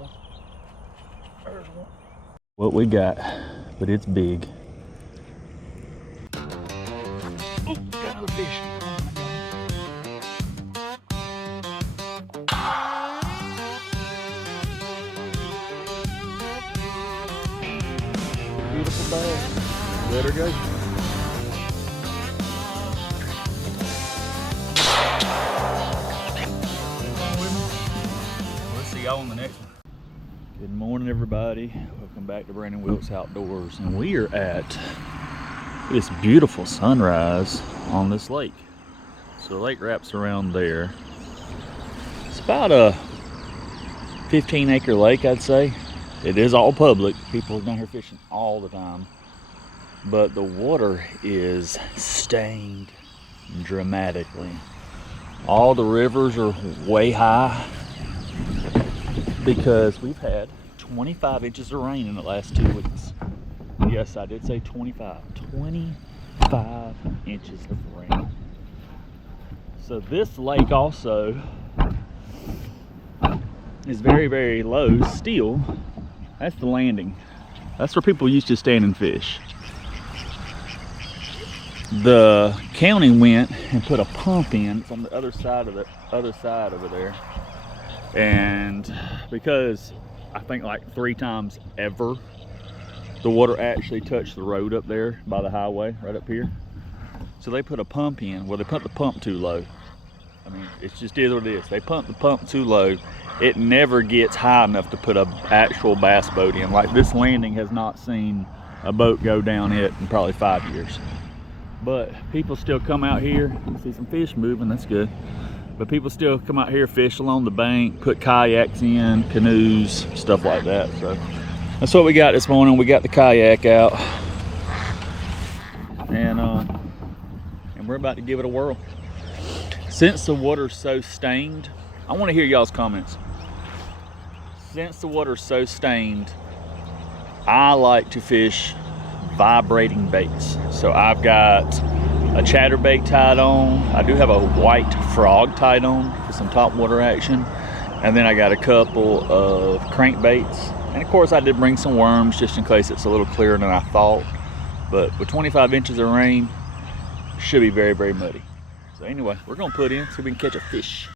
one. There's one. What we got, but it's big. Oh, got another fish. Beautiful bag. Let her go. We'll see y'all on the next one. Good morning, everybody. Welcome back to Brandon Wilkes Outdoors. And we are at this beautiful sunrise on this lake. So the lake wraps around there. It's about a 15-acre lake, I'd say. It is all public. People are down here fishing all the time. But the water is stained dramatically. All the rivers are way high because we've had 25 inches of rain in the last 2 weeks. Yes, I did say 25. 25 inches of rain. So this lake also is very, very low still. That's the landing. That's where people used to stand and fish. The county went and put a pump in from the other side over there. And because I think like 3 times ever, the water actually touched the road up there by the highway, right up here. So they put a pump in. Well, they put the pump too low. I mean, it just is what it is. They pump the pump too low. It never gets high enough to put an actual bass boat in. Like this landing has not seen a boat go down it in probably 5 years. But people still come out here. You see some fish moving, that's good. But people still come out here, fish along the bank, put kayaks in, canoes, stuff like that. So that's what we got this morning. We got the kayak out. And we're about to give it a whirl. Since the water's so stained, I want to hear y'all's comments. Since the water's so stained, I like to fish vibrating baits. So I've got a chatterbait tied on. I do have a white frog tied on for some top water action. And then I got a couple of crankbaits. And of course I did bring some worms just in case it's a little clearer than I thought. But with 25 inches of rain, it should be very, very muddy. So anyway, we're gonna put in so we can catch a fish.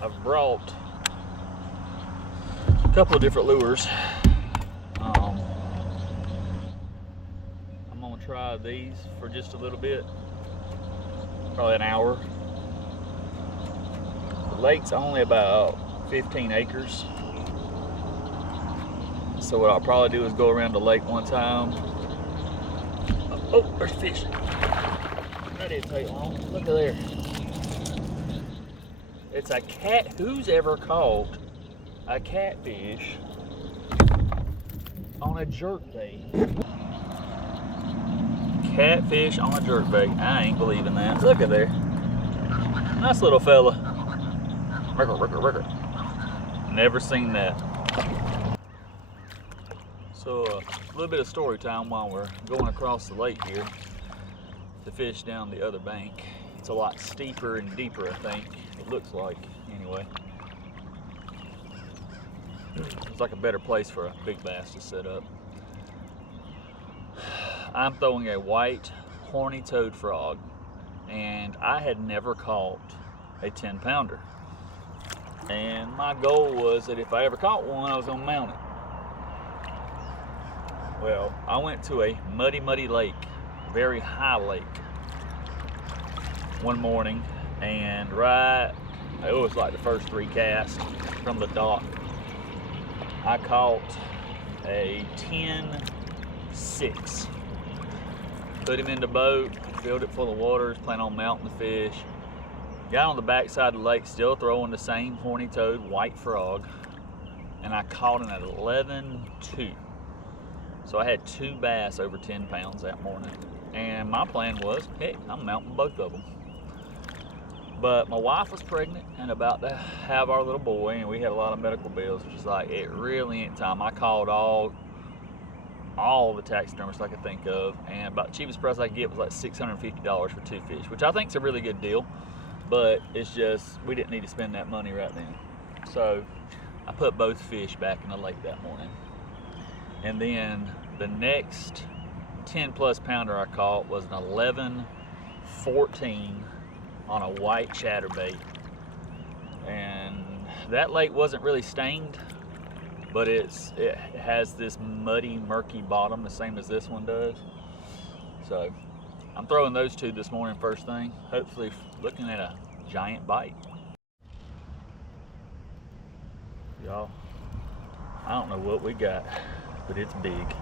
I've brought a couple of different lures. I'm gonna try these for just a little bit, probably an hour. The lake's only about 15 acres. So what I'll probably do is go around the lake one time. Oh, there's fish. That didn't take long. Look at there. It's a cat. Who's ever caught a catfish on a jerkbait? Catfish on a jerkbait. I ain't believing that. Look at there. Nice little fella. Rigger. Never seen that. So a little bit of story time while we're going across the lake here to fish down the other bank. It's a lot steeper and deeper, I think. It looks like, anyway. It's like a better place for a big bass to set up. I'm throwing a white horny toad frog, and I had never caught a 10-pounder. And my goal was that if I ever caught one, I was gonna mount it. Well, I went to a muddy lake, very high lake, one morning, and it was like the first 3 casts from the dock, I caught a 10-6. Put him in the boat, filled it full of water, planning on mounting the fish. Got on the backside of the lake, still throwing the same horny toad white frog, and I caught him at 11-2. So I had 2 bass over 10 pounds that morning. And my plan was, heck, I'm mounting both of them. But my wife was pregnant and about to have our little boy, and we had a lot of medical bills, which is like, it really ain't time. I called all the taxidermists I could think of, and about the cheapest price I could get was like $650 for 2 fish, which I think is a really good deal, but it's just, we didn't need to spend that money right then. So I put both fish back in the lake that morning. And then the next 10+ pounder I caught was an 11-14 on a white chatterbait. And that lake wasn't really stained, but it has this muddy, murky bottom, the same as this one does. So I'm throwing those 2 this morning first thing, hopefully looking at a giant bite. Y'all, I don't know what we got, but it's big.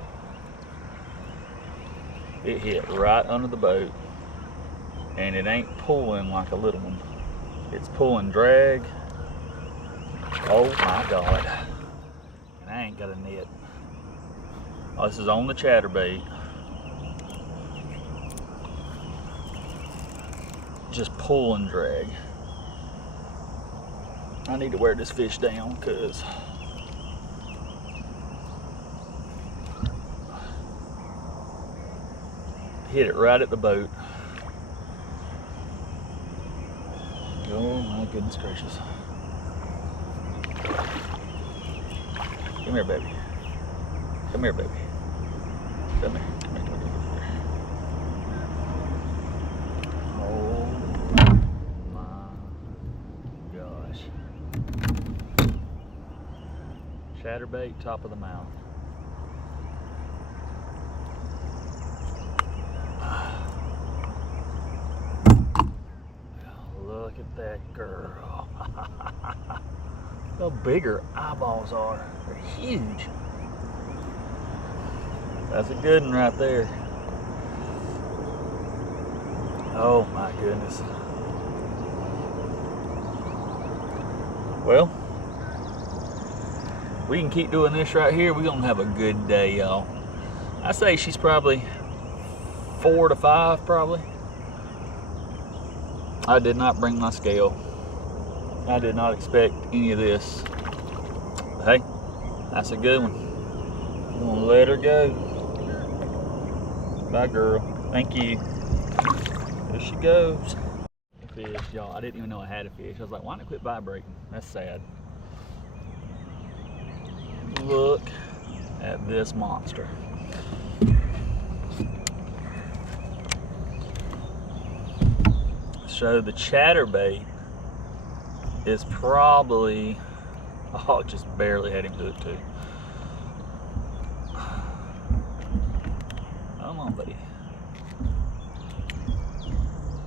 It hit right under the boat, and it ain't pulling like a little one. It's pulling drag. Oh my God. And I ain't got a net. Oh, this is on the chatterbait. Just pull and drag. I need to wear this fish down because hit it right at the boat. Oh my goodness gracious. Come here, baby. Come here, baby. Come here. Come here, come here, come here. Oh my gosh. Chatterbait, top of the mouth. Look at that girl. How big her eyeballs are. They're huge. That's a good one right there. Oh my goodness. Well, we can keep doing this right here. We're gonna have a good day, y'all. I say she's probably 4 to 5, probably. I did not bring my scale. I did not expect any of this. But hey, that's a good one. I'm gonna let her go. Bye, girl. Thank you. There she goes. Fish, y'all. I didn't even know I had a fish. I was like, why not quit vibrating? That's sad. Look at this monster. So the chatterbait is probably, oh, it just barely had him hooked too. Come on, buddy.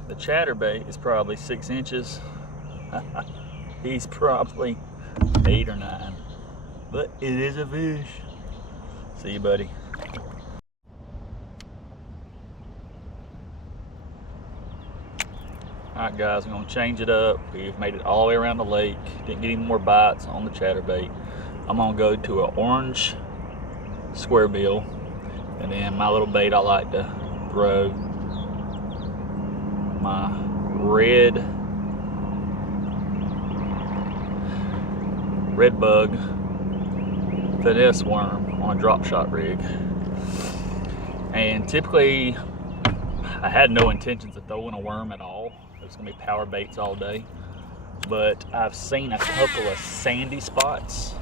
The chatterbait is probably 6 inches. He's probably 8 or 9, but it is a fish. See you, buddy. Alright guys, I'm going to change it up. We've made it all the way around the lake. Didn't get any more bites on the chatterbait. I'm going to go to an orange square bill. And then my little bait I like to throw, my red bug finesse worm on a drop shot rig. And typically I had no intentions of throwing a worm at all. It's gonna be power baits all day, but I've seen a couple of sandy spots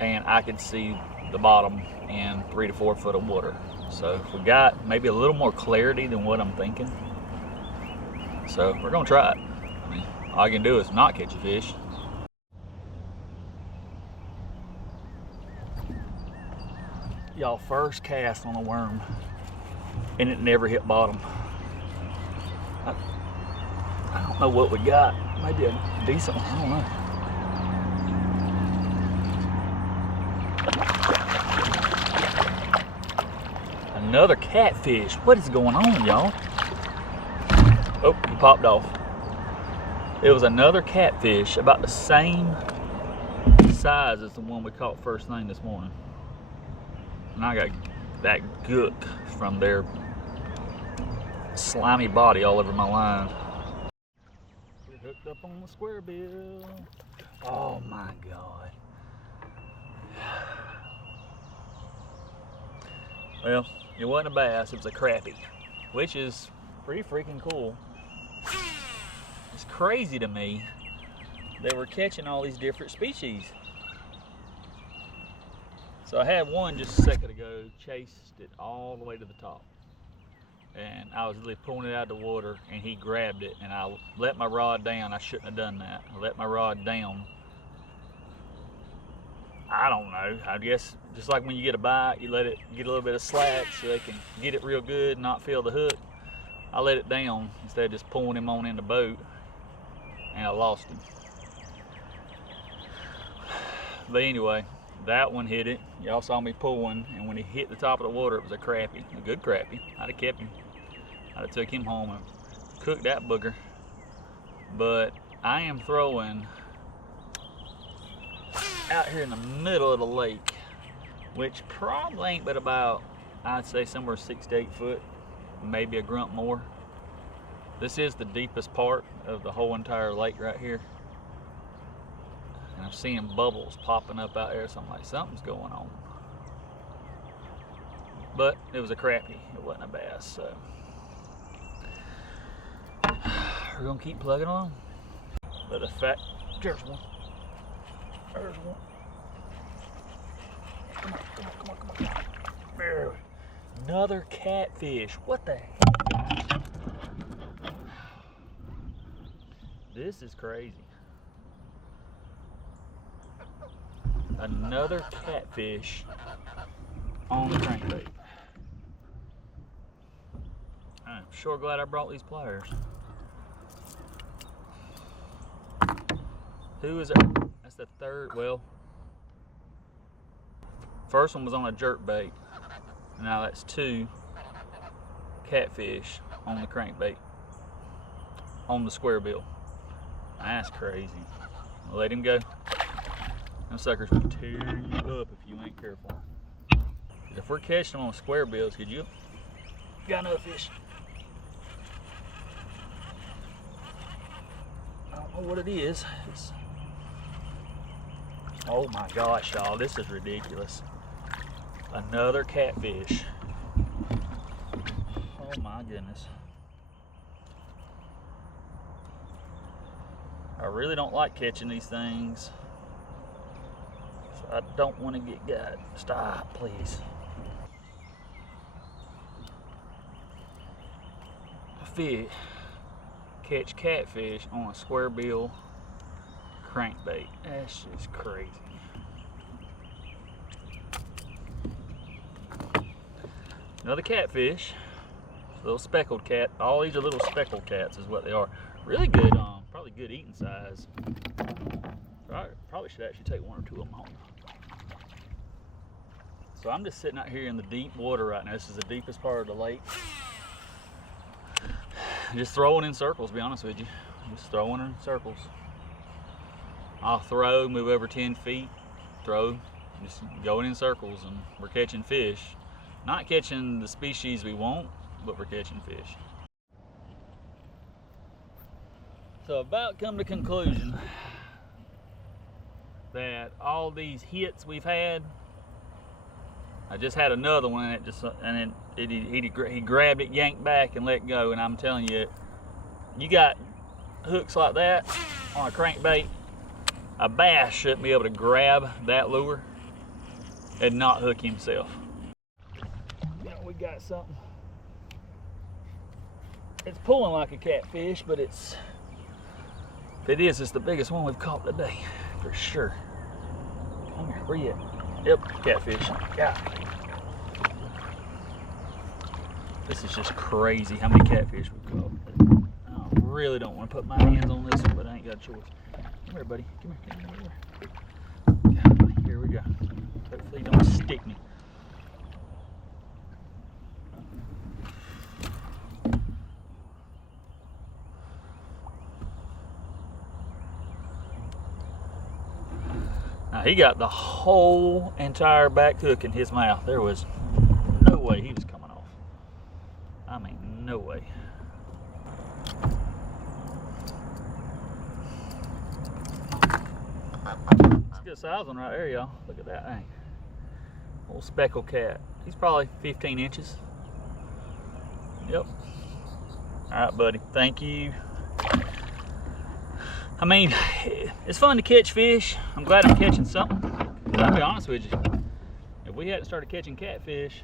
and I could see the bottom in 3 to 4 foot of water. So if we got maybe a little more clarity than what I'm thinking, so we're gonna try it. I mean, all I can do is not catch a fish. Y'all, first cast on a worm and it never hit bottom. I don't know what we got. Maybe a decent one, I don't know. Another catfish. What is going on, y'all? Oh, he popped off. It was another catfish, about the same size as the one we caught first thing this morning. And I got that gook from their slimy body all over my line. We're hooked up on the square bill. Oh my God. Well, it wasn't a bass, it was a crappie, which is pretty freaking cool. It's crazy to me that we're catching all these different species. So I had one just a second ago, chased it all the way to the top. And I was really pulling it out of the water and he grabbed it and I let my rod down. I shouldn't have done that. I let my rod down. I don't know, I guess just like when you get a bite, you let it get a little bit of slack so they can get it real good and not feel the hook. I let it down instead of just pulling him on in the boat and I lost him. But anyway, that one hit it. Y'all saw me pull one, and when he hit the top of the water, it was a crappie, a good crappie. I'd have kept him. I'd have took him home and cooked that booger. But I am throwing out here in the middle of the lake, which probably ain't but about, I'd say somewhere 6 to 8 foot, maybe a grunt more. This is the deepest part of the whole entire lake right here. And I'm seeing bubbles popping up out there, so I'm like, something's going on. But it was a crappie, it wasn't a bass, so we're gonna keep plugging on. But the fact, there's one. There's one. Come on, come on, come on, come on, come on. There. Another catfish. What the heck? This is crazy. Another catfish on the crankbait. I'm sure glad I brought these pliers. Who is it? That's the third. Well, first one was on a jerk bait. Now that's 2 catfish on the crankbait on the square bill. That's crazy. Let him go. Them suckers will tear you up if you ain't careful. If we're catching them on square bills, could you? Got another fish. I don't know what it is. Oh my gosh, y'all, this is ridiculous. Another catfish. Oh my goodness. I really don't like catching these things. I don't want to get got. Stop, please. Catch catfish on a square bill crankbait. That's just crazy. Another catfish. Little speckled cat. All these are little speckled cats is what they are. Really good, probably good eating size. I probably should actually take 1 or 2 of them home. So I'm just sitting out here in the deep water right now. This is the deepest part of the lake. Just throwing in circles, to be honest with you. Just throwing in circles. I'll throw, move over 10 feet, throw, just going in circles, and we're catching fish. Not catching the species we want, but we're catching fish. So about come to conclusion that all these hits we've had, I just had another one, and he grabbed it, yanked back, and let go. And I'm telling you, you got hooks like that on a crankbait, a bass shouldn't be able to grab that lure and not hook himself. You know, we got something. It's pulling like a catfish, but if it is, it's the biggest one we've caught today, for sure. Come here, where you at? Yep, catfish. Yeah. This is just crazy how many catfish we've caught. I really don't want to put my hands on this one, but I ain't got a choice. Come here, buddy. Come here. Come here. Here we go. Hopefully you don't stick me. Now he got the whole entire back hook in his mouth. There was no way he was coming off. I mean, no way. That's a good size one right there, y'all. Look at that thing. Little speckled cat. He's probably 15 inches. Yep. All right, buddy. Thank you. I mean, it's fun to catch fish. I'm glad I'm catching something. I'll be honest with you. If we hadn't started catching catfish,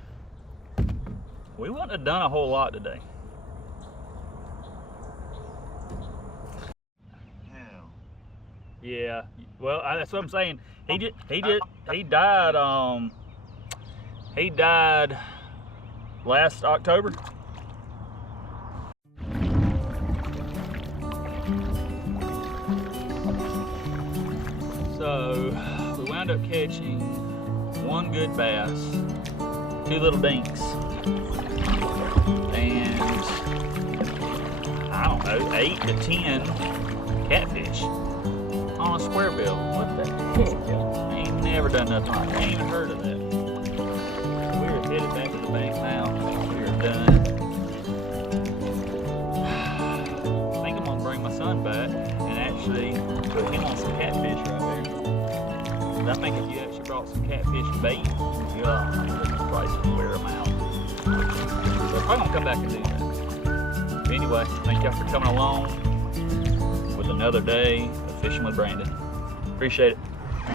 we wouldn't have done a whole lot today. Yeah. Well, that's what I'm saying. He died. He died last October. So we wound up catching one good bass, two little dinks, and I don't know, 8 to 10 catfish on a square bill. What the heck? I ain't never done nothing like that. I ain't even heard of that. We are headed back to the bank now. We are done. I think I'm gonna bring my son back and actually put him on some catfish right there. I think if you actually brought some catfish bait, yeah, the price would wear them out. So I'm probably gonna come back and do that. But anyway, thank y'all for coming along with another day of fishing with Brandon. Appreciate it.